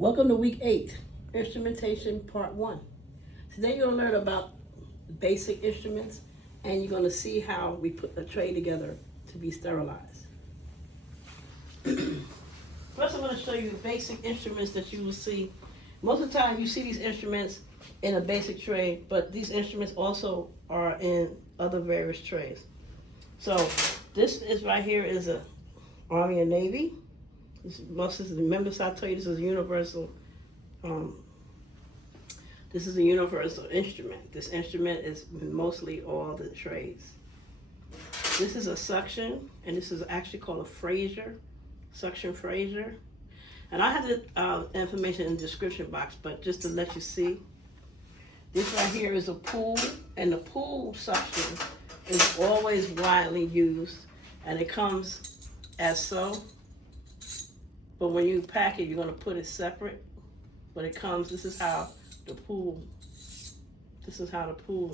Welcome to week 8, Instrumentation Part 1. Today you're going to learn about basic instruments and you're going to see how we put a tray together to be sterilized. First I'm going to show you the basic instruments that you will see. Most of the time you see these instruments in a basic tray, but these instruments also are in other various trays. So this is right here is a Army and Navy. Remember, I told you this is a universal. This is a universal instrument. This instrument is mostly all the trays. This is a suction, and this is actually called a Fraser, suction Fraser. And I have the information in the description box, but just to let you see, this right here is a pool, and the pool suction is always widely used, and it comes as so. But when you pack it, you're going to put it separate. But it comes, this is how the pool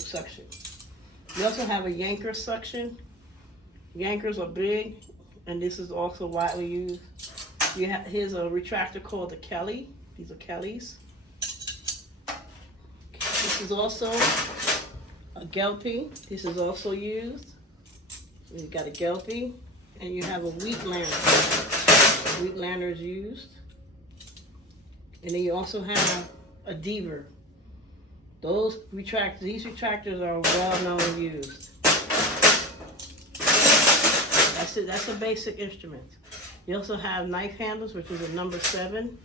suction. You also have a yanker suction. Yankers are big, and this is also widely used. Here's a retractor called the Kelly. These are Kellys. This is also a Gelpy. This is also used. You've got a Gelpy, and you have a wheat lantern. Wheat lantern is used. And then you also have a Deaver. These retractors are well known and used. That's it, that's a basic instrument. You also have knife handles, which is a number 7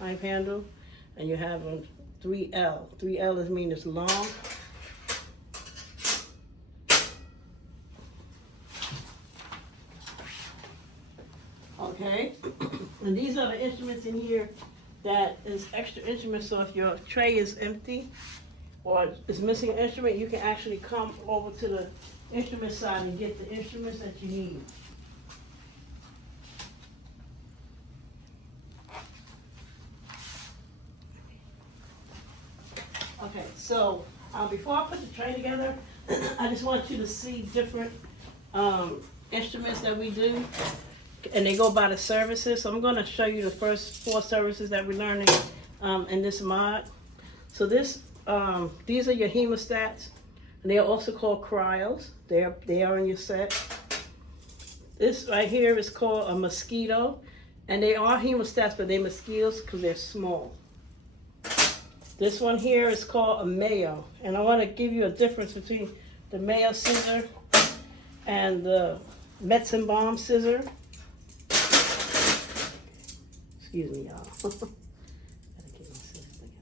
knife handle. And you have a 3L. 3L means it's long. Okay, and these are the instruments in here that is extra instruments. So if your tray is empty or is missing an instrument, you can actually come over to the instrument side and get the instruments that you need. Okay, so before I put the tray together, I just want you to see different instruments that we do. And they go by the services. So I'm going to show you the first 4 services that we're learning in this mod. So these are your hemostats, and they are also called cryos. They are in your set. This right here is called a mosquito, and they are hemostats, but they're mosquitoes because they're small. This one here is called a Mayo, and I want to give you a difference between the Mayo scissor and the Metzenbaum scissor. Excuse me, y'all. Gotta get my scissors together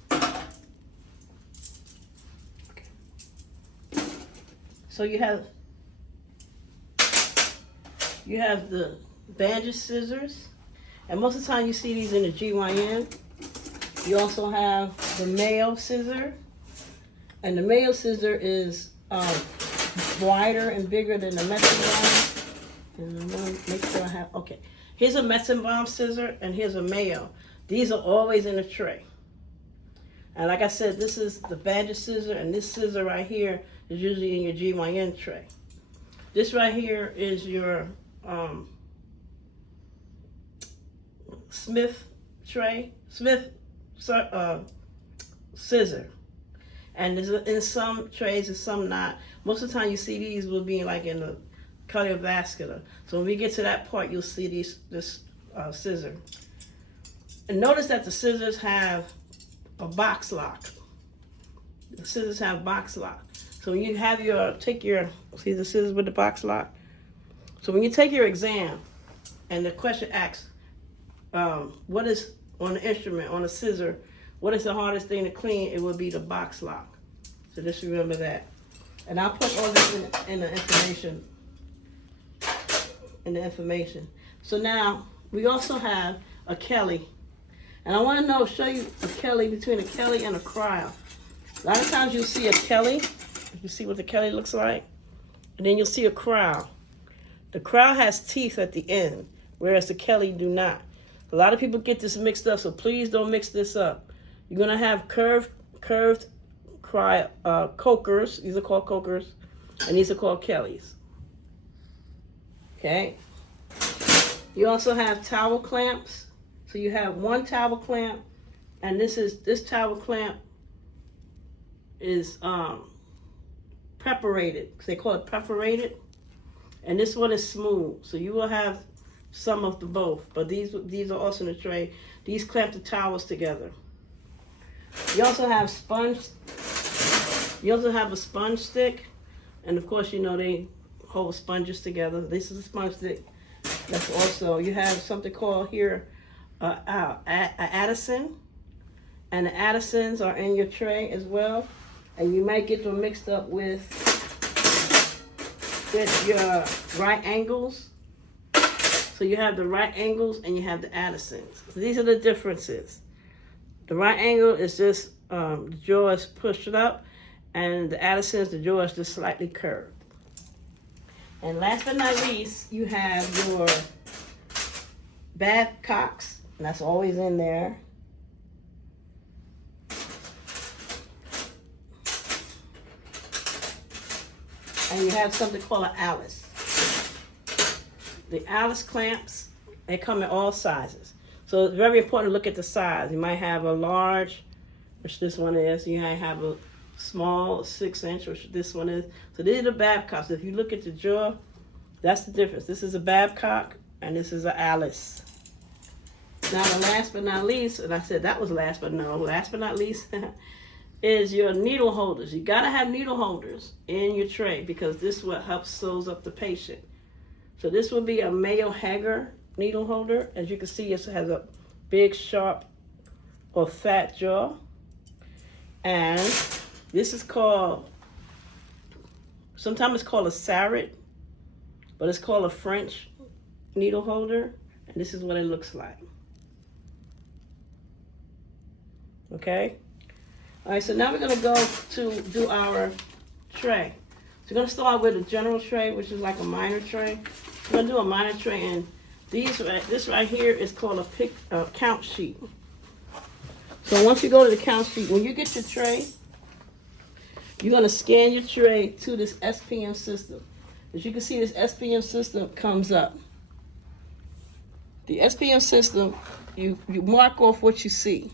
here. Okay. So you have the bandage scissors, and most of the time you see these in the GYN. You also have the Mayo scissor, and the Mayo scissor is wider and bigger than the Metzenbaum. And I'm going to make sure I have, okay. Here's a Metzenbaum scissor and here's a Mayo. These are always in a tray. And like I said, this is the bandage scissor, and this scissor right here is usually in your GYN tray. This right here is your Smith tray, Smith scissor. And there's in some trays and some not. Most of the time you see these will be like in the cardiovascular. So when we get to that part, you'll see this scissor. And notice that the scissors have a box lock. The scissors have box lock. So when you have see the scissors with the box lock? So when you take your exam and the question asks, what is on the instrument, on the scissor, what is the hardest thing to clean? It will be the box lock. So just remember that. And I'll put all this in the information. So now we also have a Kelly. And I want to show you a Kelly, between a Kelly and a cryo. A lot of times you'll see a Kelly. You see what the Kelly looks like. And then you'll see a cryo. The cryo has teeth at the end, whereas the Kelly do not. A lot of people get this mixed up, so please don't mix this up. You're going to have curved cokers. These are called cokers, and these are called Kellys. Okay? You also have towel clamps. So you have one towel clamp, and this towel clamp is perforated. They call it perforated, and this one is smooth. So you will have some of the both, but these are also in the tray. These clamp the towels together. You also have sponge. You also have a sponge stick, and of course you know they hold sponges together. This is a sponge stick. That's also, you have something called here Addison, and the Addisons are in your tray as well, and you might get them mixed up with your right angles. So you have the right angles and you have the Addisons. So these are the differences. The right angle is just the jaw is pushed up, and the Addisons, the jaw is just slightly curved. And last but not least, you have your Babcocks, and that's always in there. And you have something called an Alice. The Alice clamps, they come in all sizes. So it's very important to look at the size. You might have a large, which this one is. You might have a small 6-inch, which this one is. So these are the Babcocks. If you look at the jaw, that's the difference. This is a Babcock, and this is an Alice. Now the last but not least, and I said that was last but not least, is your needle holders. You gotta have needle holders in your tray because this is what helps sews up the patient. So this will be a Mayo Hager needle holder. As you can see, it has a big, sharp, or fat jaw. And this is called, sometimes it's called a Sarret, but it's called a French needle holder. And this is what it looks like. Okay? All right, so now we're gonna go to do our tray. So we're gonna start with a general tray, which is like a minor tray. We're gonna do a minor tray, and this right here is called a count sheet. So once you go to the count sheet, when you get your tray, you're gonna scan your tray to this SPM system. As you can see, this SPM system comes up. The SPM system, you mark off what you see.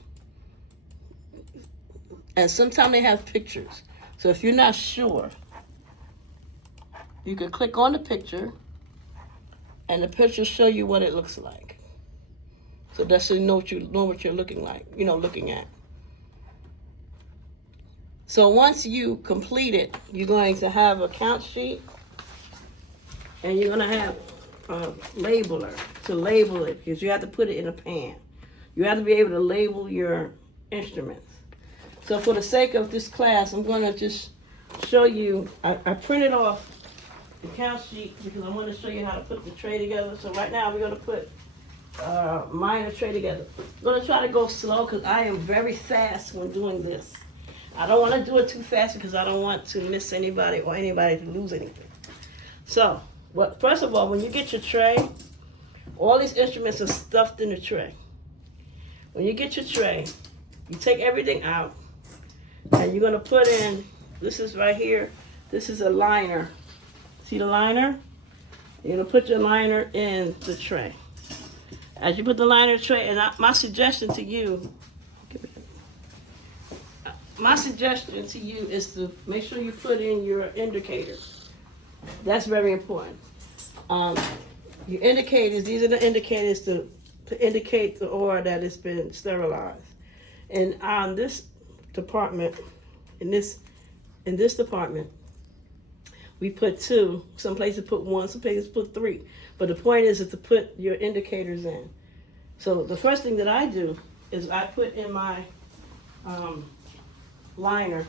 And sometimes they have pictures. So if you're not sure, you can click on the picture, and the picture show you what it looks like. So that's so you know what you're looking like, looking at. So once you complete it, you're going to have a count sheet, and you're going to have a labeler to label it, because you have to put it in a pan. You have to be able to label your instruments. So for the sake of this class, I'm going to just show you, I printed off the count sheet because I want to show you how to put the tray together. So right now we're going to put minor tray together. I'm going to try to go slow because I am very fast when doing this. I don't want to do it too fast because I don't want to miss anybody or anybody to lose anything. So, first of all, when you get your tray, all these instruments are stuffed in the tray. When you get your tray, you take everything out, and you're going to put in, this is right here, this is a liner. See the liner? You're going to put your liner in the tray. As you put the liner in the tray, and my suggestion to you is to make sure you put in your indicator. That's very important. Your indicators, these are the indicators to indicate the ore that it's been sterilized. And on this department, in this department, we put 2. Some places put 1, some places put 3. But the point is to put your indicators in. So the first thing that I do is I put in my liner,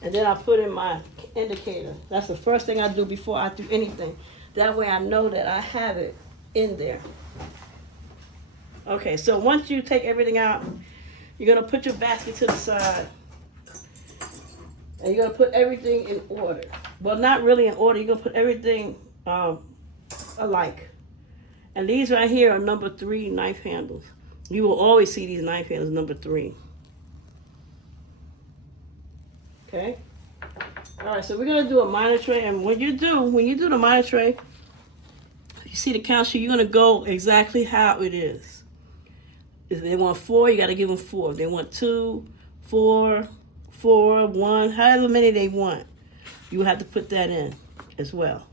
and then I put in my indicator. That's the first thing I do before I do anything. That way I know that I have it in there. Okay, so once you take everything out, you're going to put your basket to the side, and you're going to put everything in order. Well, not really in order. You're going to put everything alike. And these right here are number 3 knife handles. You will always see these knife handles number 3. Okay? All right, so we're going to do a minor tray. And when you do the minor tray, You see the count sheet, you're going to go exactly how it is. If they want 4, you got to give them 4. If they want 2, 4, 4, 1, however many they want, you have to put that in as well.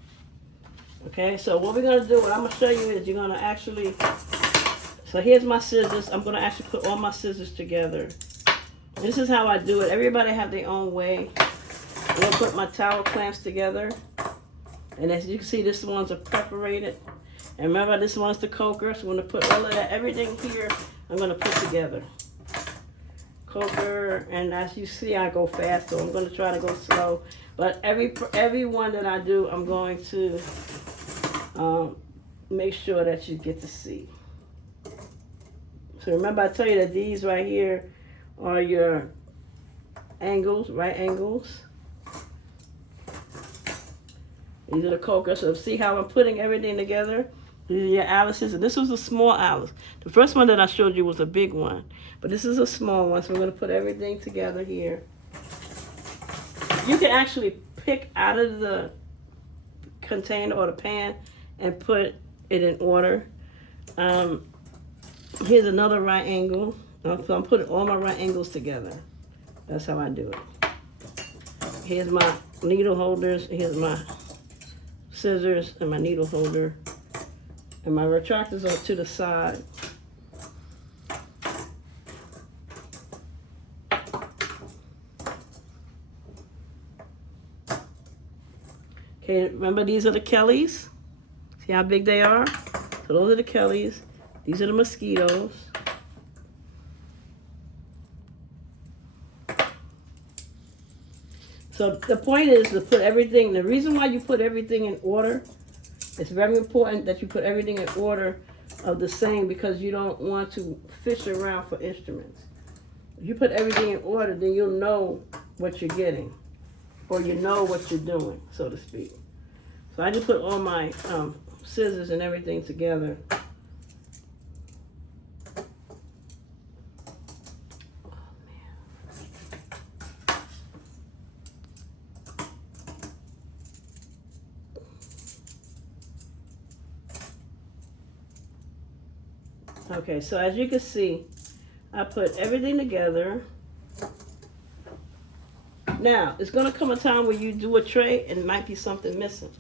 Okay, so what we're going to do, what I'm going to show you is you're going to actually, so here's my scissors. I'm going to actually put all my scissors together. This is how I do it. Everybody have their own way. I'm going to put my towel clamps together. And as you can see, this one's are perforated. And remember, this one's the coker. So I'm going to put all of that, everything here, I'm going to put together. Coker, and as you see, I go fast, so I'm going to try to go slow. But every one that I do, I'm going to make sure that you get to see. So remember, I tell you that these right here are your angles, right angles. These are the cokers. So see how I'm putting everything together? These are your Alice's. And this was a small Alice. The first one that I showed you was a big one. But this is a small one. So we're going to put everything together here. You can actually pick out of the container or the pan and put it in order. Here's another right angle. So I'm putting all my right angles together. That's how I do it. Here's my needle holders. Here's my scissors and my needle holder, and my retractors are to the side. Okay, remember these are the Kellys. See how big they are? So those are the Kellys. These are the mosquitoes. So the point is to put everything, the reason why you put everything in order, it's very important that you put everything in order of the same, because you don't want to fish around for instruments. If you put everything in order, then you'll know what you're getting, or you know what you're doing, so to speak. So I just put all my scissors and everything together. Okay, so as you can see, I put everything together. Now, it's going to come a time where you do a tray and it might be something missing.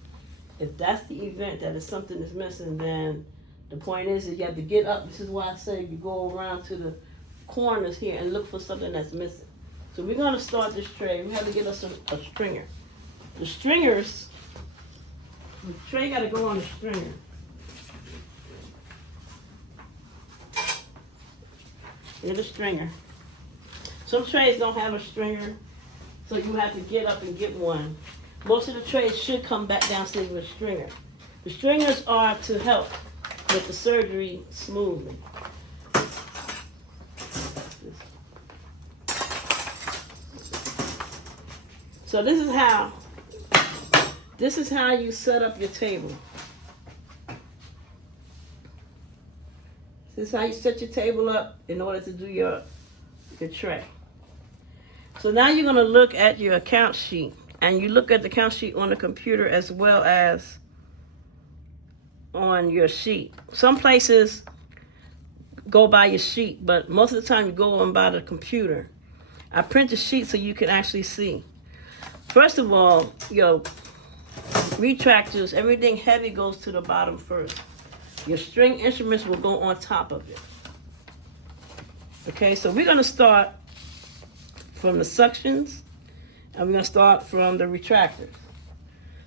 If that's the event that is something is missing, then the point is you have to get up. This is why I say you go around to the corners here and look for something that's missing. So we're going to start this tray. We have to get us a stringer. The stringers, the tray got to go on the stringer. Here's a stringer. Some trays don't have a stringer, so you have to get up and get one. Most of the trays should come back downstairs with a stringer. The stringers are to help with the surgery smoothly. So this is how you set up your table. This is how you set your table up in order to do your tray. So now you're going to look at your account sheet. And you look at the account sheet on the computer as well as on your sheet. Some places go by your sheet, but most of the time you go on by the computer. I print the sheet so you can actually see. First of all, your retractors, everything heavy goes to the bottom first. Your string instruments will go on top of it. Okay, so we're going to start from the suctions, and we're going to start from the retractors.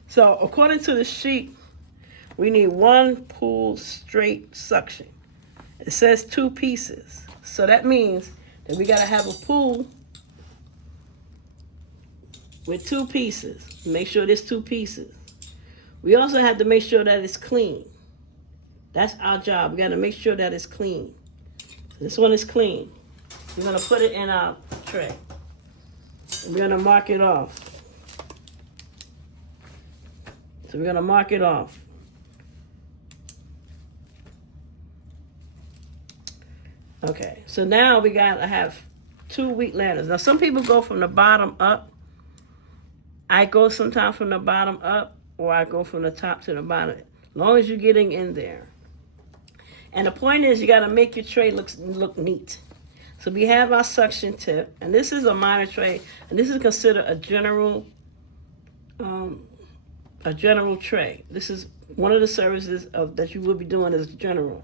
So according to the sheet, we need one pull straight suction. It says 2 pieces. So that means that we got to have a pull with 2 pieces. Make sure there's 2 pieces. We also have to make sure that it's clean. That's our job. We got to make sure that it's clean. So this one is clean. We're going to put it in our tray. We're going to mark it off. So we're going to mark it off. Okay, so now we got to have 2 weak ladders. Now some people go from the bottom up. I go sometimes from the bottom up, or I go from the top to the bottom. long as you're getting in there. And the point is, you got to make your tray look neat. So we have our suction tip, and this is a minor tray, and this is considered a general tray. This is one of the services that you will be doing as general.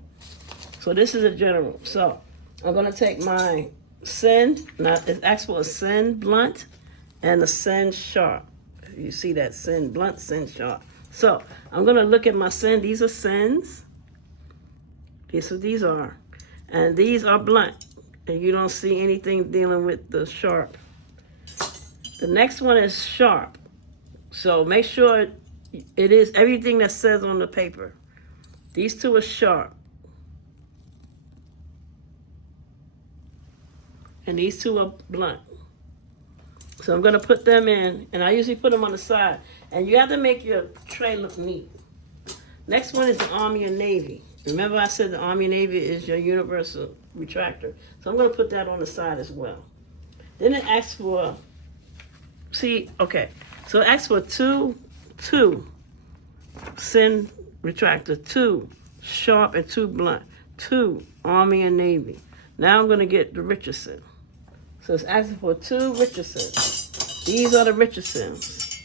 So this is a general. So I'm gonna take my send. Now it's actually a send blunt and a send sharp. You see that send blunt, send sharp. So I'm gonna look at my send. These are sends. Okay, so these are, and these are blunt. And you don't see anything dealing with the sharp. The next one is sharp. So make sure it is everything that says on the paper. These two are sharp. And these two are blunt. So I'm gonna put them in, and I usually put them on the side. And you have to make your tray look neat. Next one is the Army and Navy. Remember I said the Army and Navy is your universal retractor. So I'm gonna put that on the side as well. Then it asks for, so it asks for two send retractor, 2 sharp and 2 blunt, 2 Army and Navy. Now I'm gonna get the Richardson. So it's asking for 2 Richardsons. These are the Richardsons,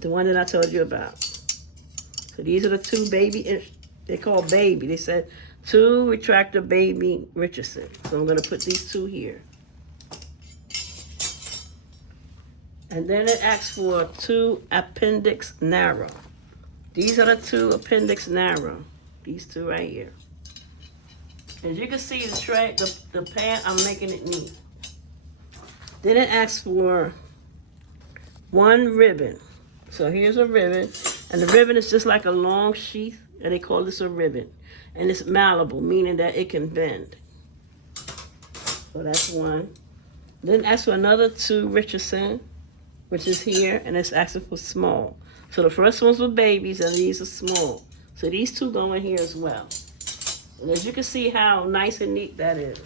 the one that I told you about. So these are the 2 baby, they call baby. They said 2 retractor baby Richardson. So I'm gonna put these 2 here. And then it asks for 2 appendix narrow. These are the 2 appendix narrow. These 2 right here. As you can see, the tray, the pan, I'm making it neat. Then it asks for 1 ribbon. So here's a ribbon, and the ribbon is just like a long sheath, and they call this a ribbon. And it's malleable, meaning that it can bend. So that's 1. Then it asks for another 2 Richardson, which is here, and it's asking for small. So the first ones were babies, and these are small. So these 2 go in here as well. And as you can see how nice and neat that is.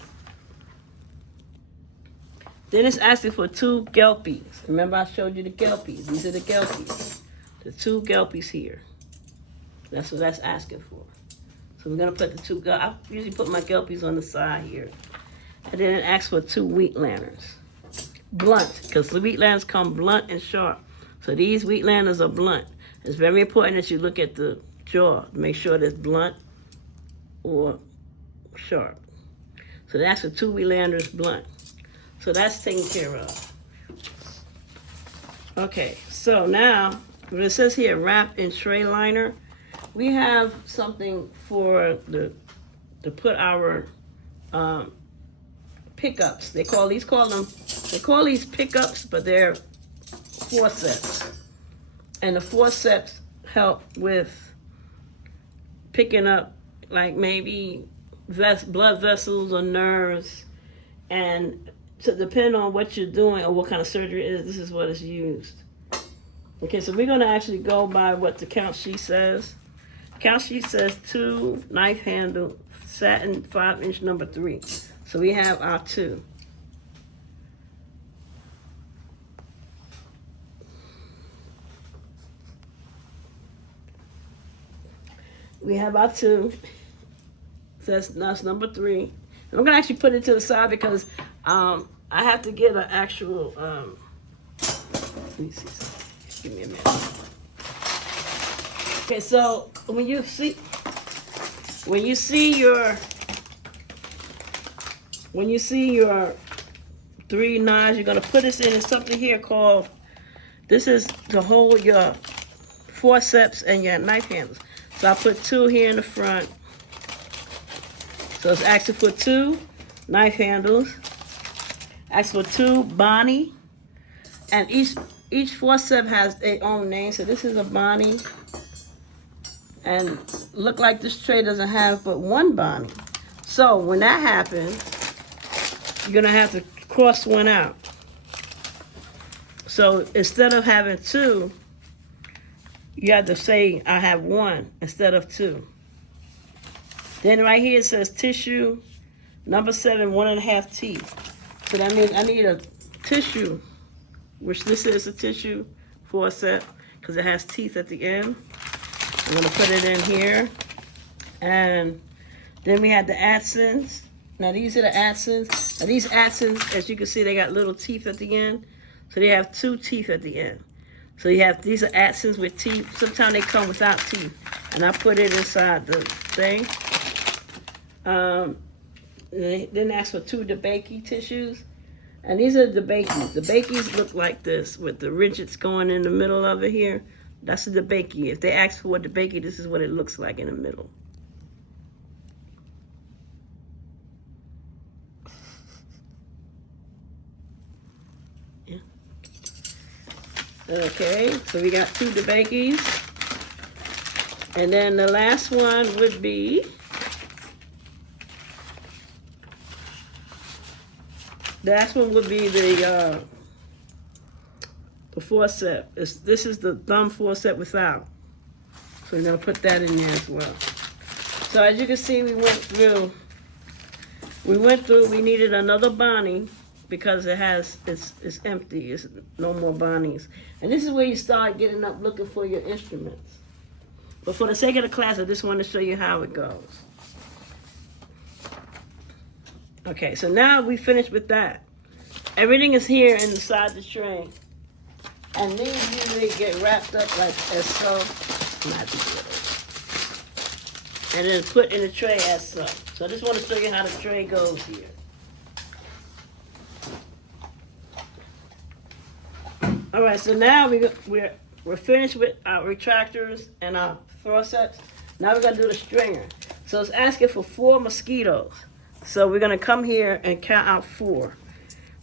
Then it's asking for 2 Gelpies. Remember I showed you the Gelpies. These are the Gelpies. The 2 Gelpies here. That's what that's asking for. So we're gonna put the 2, I usually put my Gelpies on the side here. And then it asks for 2 Wheatlanders. Blunt, because the Wheatlanders come blunt and sharp. So these Wheatlanders are blunt. It's very important that you look at the jaw to make sure that it's blunt or sharp. So that's for 2 Wheatlanders blunt. So that's taken care of. Okay, so now, when it says here, wrap in tray liner, we have something for to put our pickups. They call these pickups, but they're forceps. And the forceps help with picking up like maybe blood vessels or nerves, and to depend on what you're doing or what kind of surgery it is, this is what is used. Okay, so we're gonna actually go by what the count sheet says. Count sheet says 2 knife handle satin 5-inch number 3. So we have our 2. We have our 2. So that's number 3. And I'm gonna actually put it to the side because I have to get an actual. Let me see something. Just give me a minute. Okay, so when you see your 3 knives, you're gonna put this in something here called. This is to hold your forceps and your knife handles. So I put 2 here in the front. So it's asking for 2 knife handles. Asking for 2 Bonnie. And each forceps has their own name. So this is a Bonnie. And look like this tray doesn't have but 1 Bonnie. So when that happens, you're gonna have to cross 1 out. So instead of having 2, you have to say I have 1 instead of 2. Then right here it says tissue, number 7, 1.5 teeth. So that means I need a tissue, which this is a tissue forceps because it has teeth at the end. I'm gonna put it in here. And then we had the Adsons. Now these are the Adsons. Now these Adsons, as you can see, they got little teeth at the end. So they have 2 teeth at the end. So you have, these are Adsons with teeth. Sometimes they come without teeth. And I put it inside the thing. Then asked for 2 DeBakey tissues. And these are the DeBakeys. The DeBakeys look like this with the ridges going in the middle of it here. That's the DeBakey. If they ask for a DeBakey, this is what it looks like in the middle. Yeah. Okay, so we got 2 DeBakeys. And then the last one would be the forceps. This is the thumb forceps without. So we're gonna put that in there as well. So as you can see, we went through, we needed another binding because it's empty, it's no more bindings. And this is where you start getting up looking for your instruments. But for the sake of the class, I just want to show you how it goes. Okay, so now we finished with that. Everything is here inside the tray. And these usually get wrapped up like as so. Not together. And then put in the tray as so. So I just want to show you how the tray goes here. All right, so now we're finished with our retractors and our forceps. Now we're gonna do the stringer. So it's asking for 4 mosquitoes. So we're gonna come here and count out 4.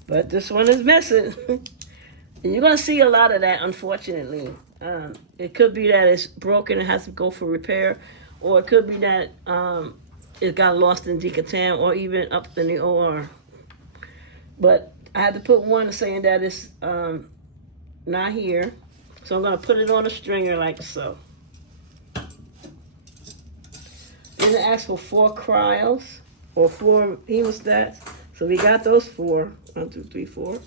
But this one is missing. And you're gonna see a lot of that, unfortunately. It could be that it's broken and has to go for repair, or it could be that it got lost in decontam or even up in the OR. But I had to put one saying that it's not here. So I'm gonna put it on a stringer like so. Then it asks for 4 cryos or 4 hemostats. So we got those 4. 1, 2, 3, 4.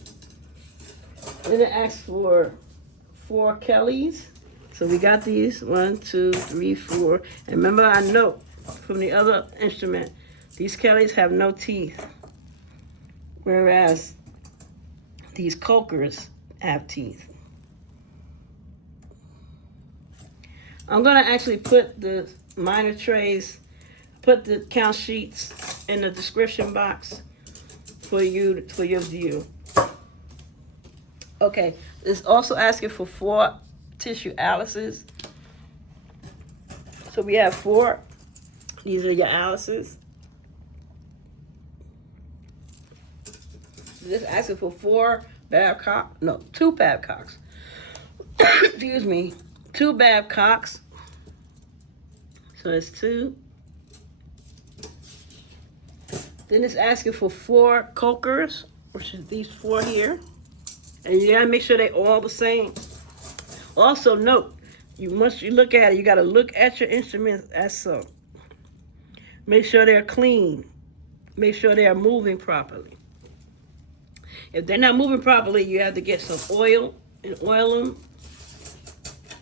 Then it asks for 4 Kellys. So we got these 1, 2, 3, 4. And remember, I note from the other instrument, these Kellys have no teeth, whereas these Cokers have teeth. I'm gonna actually put the minor trays, put the count sheets in the description box for your view. Okay, it's also asking for 4 tissue Alices. So we have 4. These are your Alices. This asking for 4 Babcock, no, 2 Babcocks. Excuse me, 2 Babcocks. So it's 2. Then it's asking for 4 Cokers, which is these 4 here. And you gotta make sure they're all the same. Also note, once you look at it, you gotta look at your instruments as so. Make sure they're clean. Make sure they are moving properly. If they're not moving properly, you have to get some oil and oil them.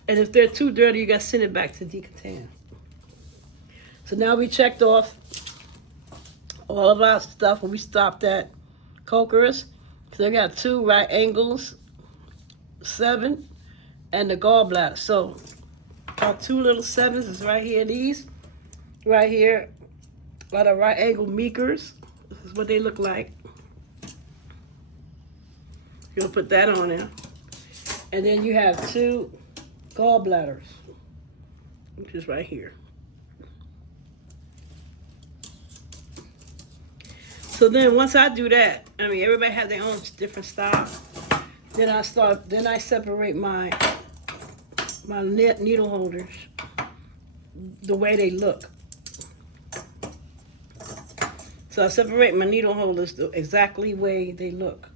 And if they're too dirty, you gotta send it back to decontam. So now we checked off all of our stuff when we stopped at Cokers. So they got 2 right angles, 7, and the gallbladder. So our 2 little 7s is right here. These right here are the right angle Meekers. This is what they look like. You'll put that on there. And then you have 2 gallbladders, which is right here. So then once I do that, I mean, everybody has their own different style. Then I separate my needle holders the way they look. So I separate my needle holders the exactly way they look.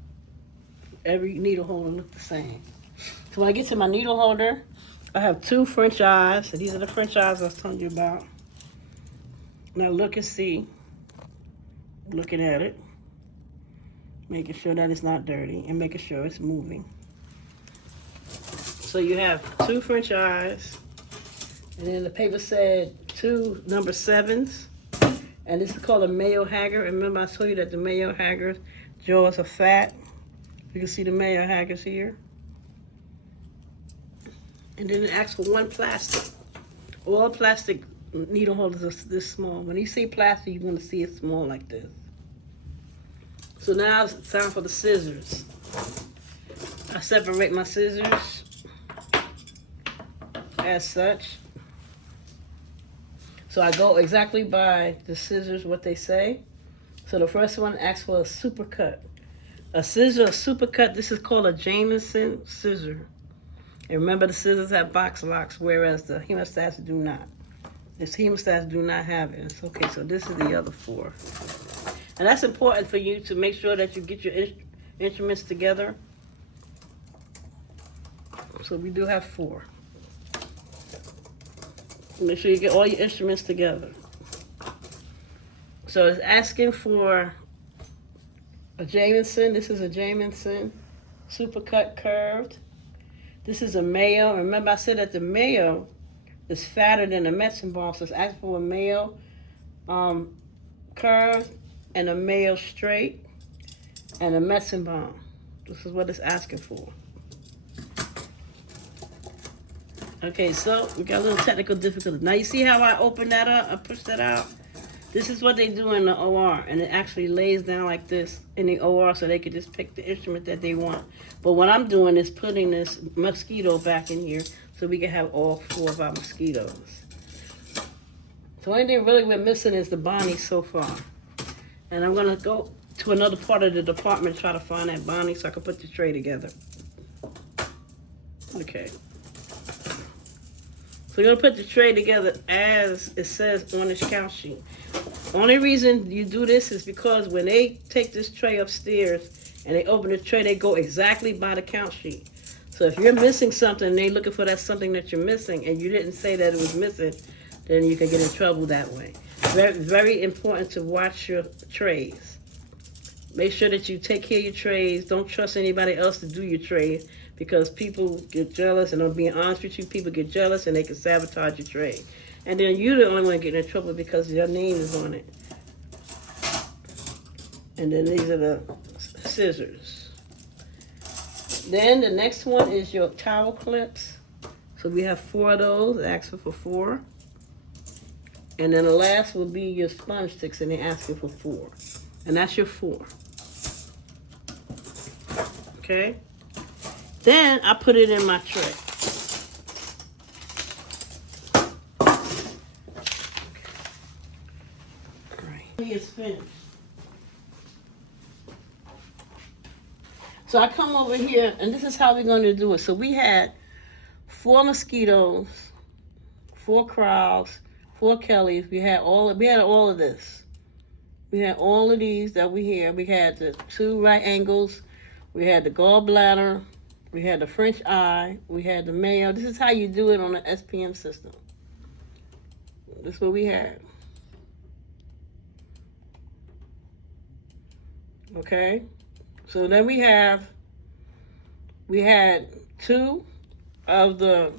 Every needle holder looks the same. So when I get to my needle holder, I have 2 French eyes. So these are the French eyes I was telling you about. Now look and see. Looking at it, making sure that it's not dirty, and making sure it's moving. So you have 2 French eyes, And then the paper said 2 number 7s. And this is called a Mayo Haggard. Remember I told you that the Mayo Haggard jaws are fat. You can see the Mayo Haggards here. And then it asks for 1 plastic. All plastic needle holders are this small. When you see plastic, you're going to see it small like this. So now it's time for the scissors. I separate my scissors as such. So I go exactly by the scissors, what they say. So the first one asks for a super cut. A scissor, a super cut, this is called a Jameson scissor. And remember, the scissors have box locks, whereas the hemostats do not. The hemostats do not have it. It's okay, so this is the other 4. And that's important for you to make sure that you get your instruments together. So we do have 4. Make sure you get all your instruments together. So it's asking for a Jameson. This is a Jameson Supercut Curved. This is a Mayo. Remember I said that the Mayo is fatter than the Metzenbaum, so it's asking for a Mayo curved and a Mayo straight and a Metzenbaum. This is what it's asking for. Okay, so we got a little technical difficulty. Now you see how I open that up, I push that out? This is what they do in the OR, and it actually lays down like this in the OR so they could just pick the instrument that they want. But what I'm doing is putting this mosquito back in here so we can have all 4 of our mosquitoes. So the only thing really we're missing is the Bonnie so far. And I'm gonna go to another part of the department to try to find that Bonnie so I can put the tray together. Okay. So you're gonna put the tray together as it says on this count sheet. Only reason you do this is because when they take this tray upstairs and they open the tray, they go exactly by the count sheet. So if you're missing something and they're looking for that something that you're missing and you didn't say that it was missing, then you can get in trouble that way. Very, very important to watch your trays. Make sure that you take care of your trays. Don't trust anybody else to do your trays because people get jealous, and I'm being honest with you, people get jealous and they can sabotage your tray. And then you're the only one getting in trouble because your name is on it. And then these are the scissors. Then the next one is your towel clips. So we have 4 of those, asking for 4. And then the last will be your sponge sticks, and they're asking for 4. And that's your 4. Okay? Then I put it in my tray. All right. It's finished. So I come over here, and this is how we're going to do it. So we had 4 mosquitoes, 4 crowds, 4 Kellys. We had all of this. We had all of these that we here. We had the 2 right angles. We had the gallbladder. We had the French eye. We had the Mayo. This is how you do it on an SPM system. This is what we had. Okay. So then we had 2 of the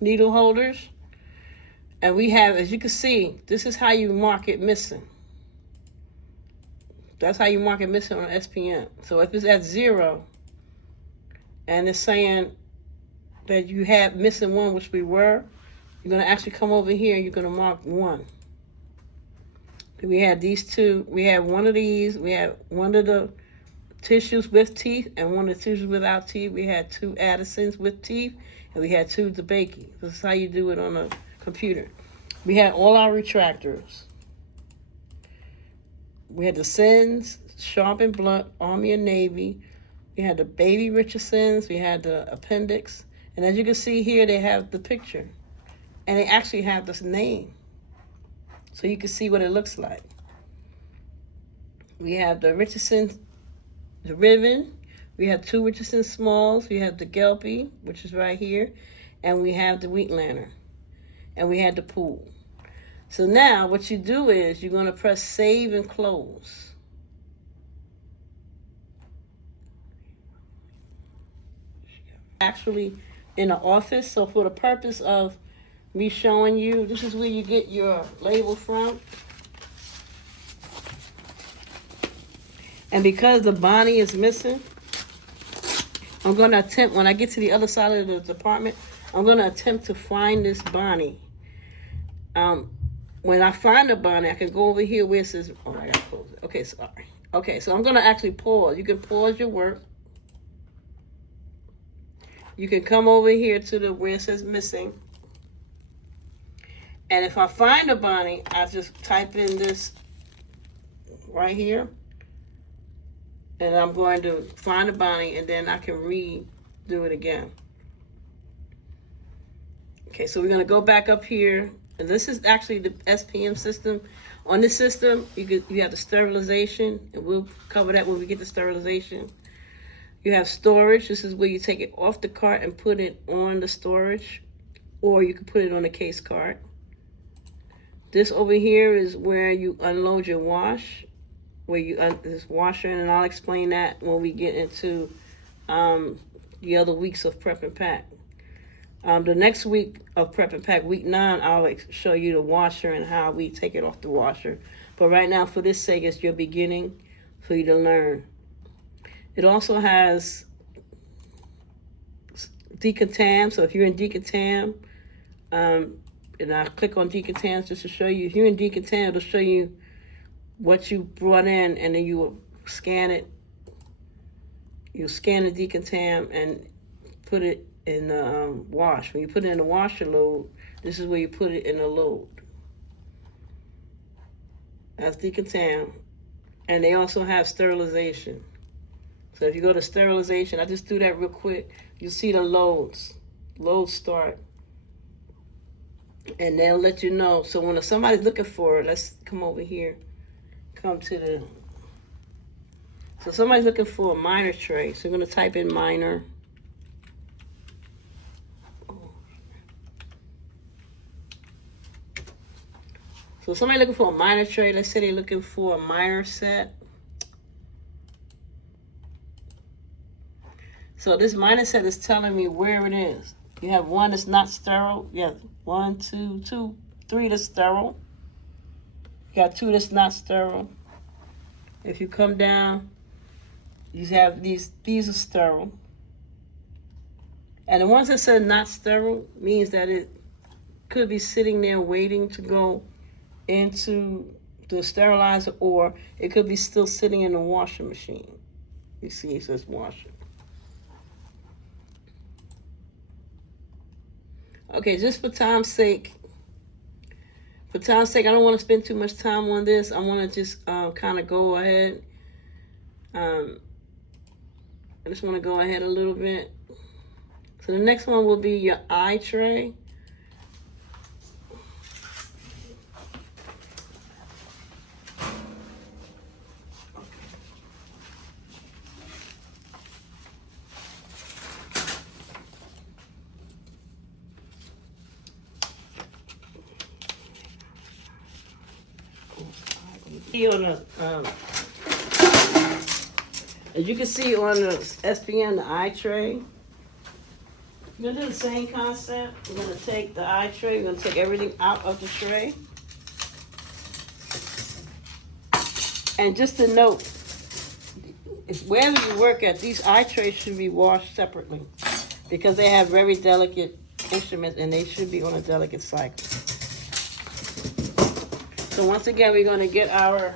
needle holders. And we have, as you can see, this is how you mark it missing. That's how you mark it missing on SPM. So if it's at 0, and it's saying that you have missing 1, which we were, you're going to actually come over here and you're going to mark 1. We had these 2. We had 1 of these. We had 1 of the tissues with teeth and 1 of the tissues without teeth. We had 2 Addisons with teeth, and we had 2 DeBakey. This is how you do it on a computer. We had all our retractors. We had the Sins, Sharp and Blunt, Army and Navy. We had the baby Richardsons. We had the appendix. And as you can see here, they have the picture. And they actually have this name. So you can see what it looks like. We have the Richardson, the Ribbon. We have 2 Richardson Smalls. We have the Gelpy, which is right here. And we have the Wheatlander. And we had the Pool. So now what you do is you're going to press Save and Close. Actually in the office, so for the purpose of me showing you. This is where you get your label from. And because the body is missing, I'm going to attempt, when I get to the other side of the department, I'm going to attempt to find this Bonnie. When I find the Bonnie, I can go over here where it says, oh, I got to close it. Okay, sorry. Okay, so I'm going to actually pause. You can pause your work. You can come over here to the where it says missing. And if I find a Bonnie, I just type in this right here. And I'm going to find a Bonnie, and then I can redo it again. Okay, so we're going to go back up here. And this is actually the SPM system. On this system, you have the sterilization, and we'll cover that when we get to sterilization. You have storage. This is where you take it off the cart and put it on the storage, or you can put it on a case cart. This over here is where you unload your wash, where you this washer, and I'll explain that when we get into the other weeks of prep and pack. The next week of prep and pack, week 9, I'll show you the washer and how we take it off the washer. But right now, for this sake, it's your beginning for you to learn. It also has decontam. So if you're in decontam, and I click on decontam just to show you. If you're in decontam, it'll show you what you brought in, and then you will scan it. You'll scan the decontam and put it in the wash. When you put it in the washer load, this is where you put it in the load. That's decontam. And they also have sterilization. So if you go to sterilization, I just do that real quick. You see the loads start. And they'll let you know. So when somebody's looking for it, let's come over here. Come to the... So somebody's looking for a minor tray. So we're going to type in minor. So somebody looking for a minor tray, let's say they're looking for a minor set. So this minor set is telling me where it is. You have one that's not sterile. You have 1, 2, 3 that's sterile. You got 2 that's not sterile. If you come down, you have these are sterile. And the ones that said not sterile means that it could be sitting there waiting to go into the sterilizer, or it could be still sitting in the washing machine. You see, it says washer. Okay, just for time's sake, I don't want to spend too much time on this. I want to just kind of go ahead. I just want to go ahead a little bit. So the next one will be your eye tray. On the, as you can see on the SPM, the eye tray, we're gonna do the same concept. We're gonna take the eye tray, we're gonna take everything out of the tray. And just to note, wherever you work at, these eye trays should be washed separately because they have very delicate instruments and they should be on a delicate cycle. So once again, we're going to get our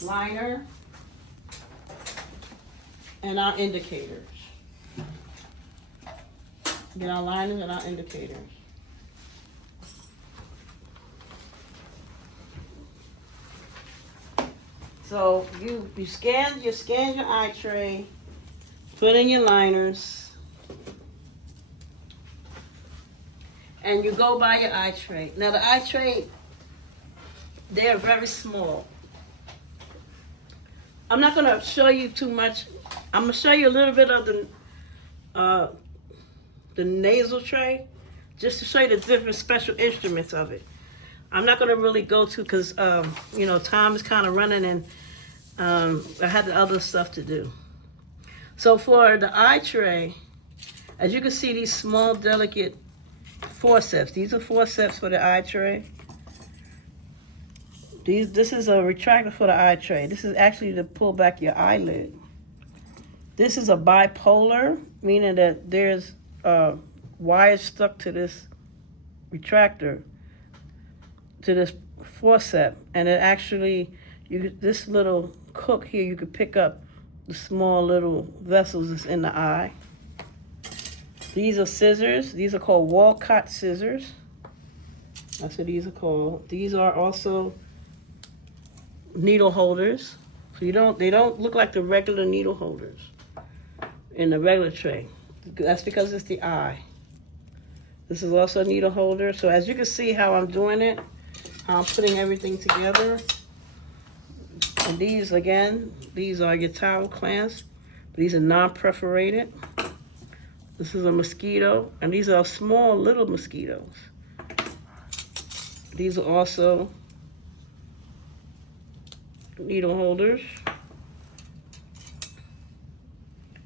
liner and our indicators. Get our liners and our indicators. So you scan your eye tray, put in your liners. And you go by your eye tray. Now the eye tray, they're very small. I'm not gonna show you too much. I'm gonna show you a little bit of the nasal tray, just to show you the different special instruments of it. I'm not gonna really go to, cause you know, time is kind of running and I had the other stuff to do. So for the eye tray, As you can see, these small, delicate forceps. These are forceps for the eye tray. This is a retractor for the eye tray. This is actually to pull back your eyelid. This is a bipolar, meaning that there's wires stuck to this retractor, to this forceps, and it actually, this little hook here, you could pick up the small little vessels that's in the eye. These are scissors. These are called Walcott scissors. That's what these are called. These are also needle holders. So they don't look like the regular needle holders in the regular tray. That's because it's the eye. This is also a needle holder. So as you can see how I'm doing it, how I'm putting everything together. And these, again, these are your towel clamps. These are non-perforated. This is a mosquito, and these are small little mosquitoes. These are also needle holders.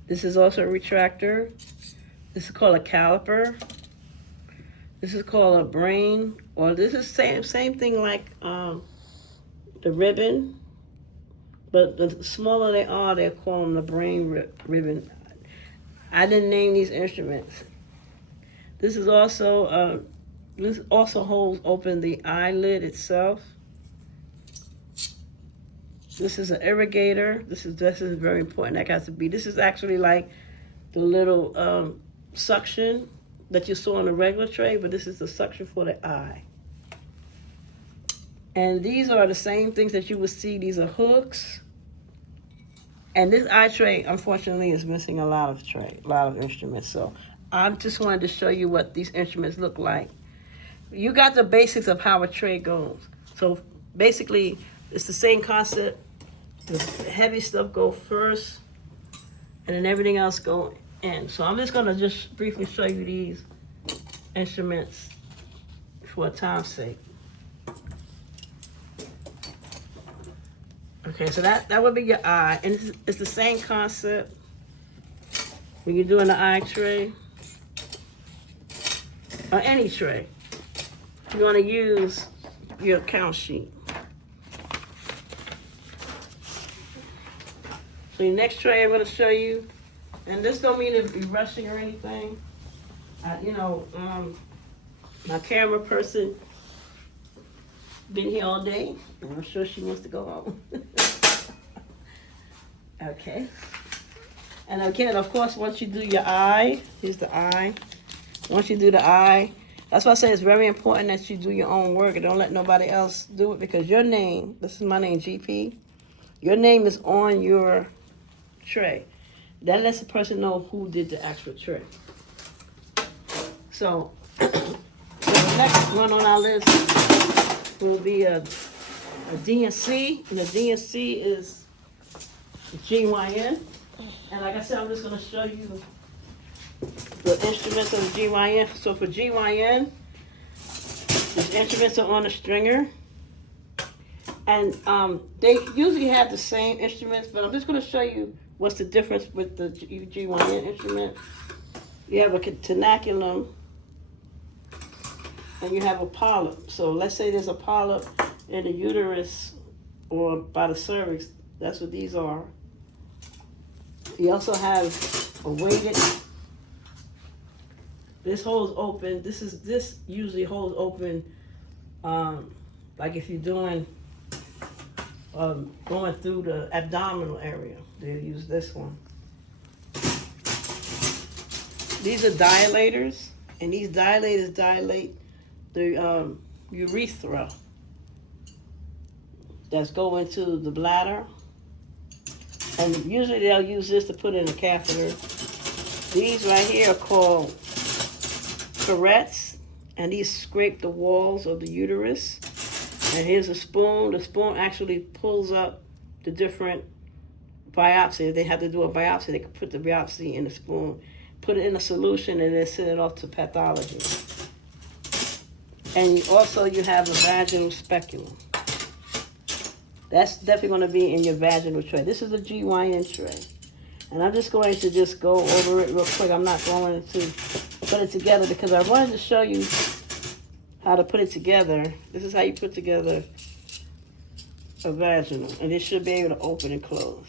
This is also a retractor. This is called a caliper. This is called a brain, or this is same thing like the ribbon, but the smaller they are, they call them the brain ribbon. I didn't name these instruments. This also holds open the eyelid itself. This is an irrigator. This is very important. That has to be. This is actually like the little suction that you saw on the regular tray, but this is the suction for the eye. And these are the same things that you would see. These are hooks. And this eye tray, unfortunately, is missing a lot of instruments. So I just wanted to show you what these instruments look like. You got the basics of how a tray goes. So basically, it's the same concept. The heavy stuff go first, and then everything else go in. So I'm just gonna just briefly show you these instruments for time's sake. Okay, so that would be your eye, and it's the same concept when you're doing the eye tray or any tray. You want to use your count sheet. So your next tray I'm going to show you, and this don't mean to be rushing or anything. My camera person been here all day, and I'm sure she wants to go home. Okay. And again, of course, once you do your eye, here's the eye. Once you do the eye, that's why I say it's very important that you do your own work and don't let nobody else do it, because your name, this is my name, GP, your name is on your tray. That lets the person know who did the actual tray. So the next one on our list will be a DNC, and the DNC is GYN. And like I said, I'm just going to show you the instruments of the GYN. So for GYN, the instruments are on a stringer. And they usually have the same instruments, but I'm just going to show you what's the difference with the GYN instrument. You have a tenaculum, and you have a polyp. So let's say there's a polyp in the uterus or by the cervix. That's what these are. You also have a weighted. This holds open. This usually holds open, like if you're doing going through the abdominal area. They'll use this one. These are dilators, and these dilators dilate the urethra that's going to the bladder. And usually they'll use this to put in a catheter. These right here are called curettes, and these scrape the walls of the uterus. And here's a spoon. The spoon actually pulls up the different biopsy. If they have to do a biopsy, they can put the biopsy in the spoon, put it in a solution, and then send it off to pathology. And you have a vaginal speculum. That's definitely going to be in your vaginal tray. This is a GYN tray. And I'm just going to just go over it real quick. I'm not going to put it together because I wanted to show you how to put it together. This is how you put together a vaginal. And it should be able to open and close.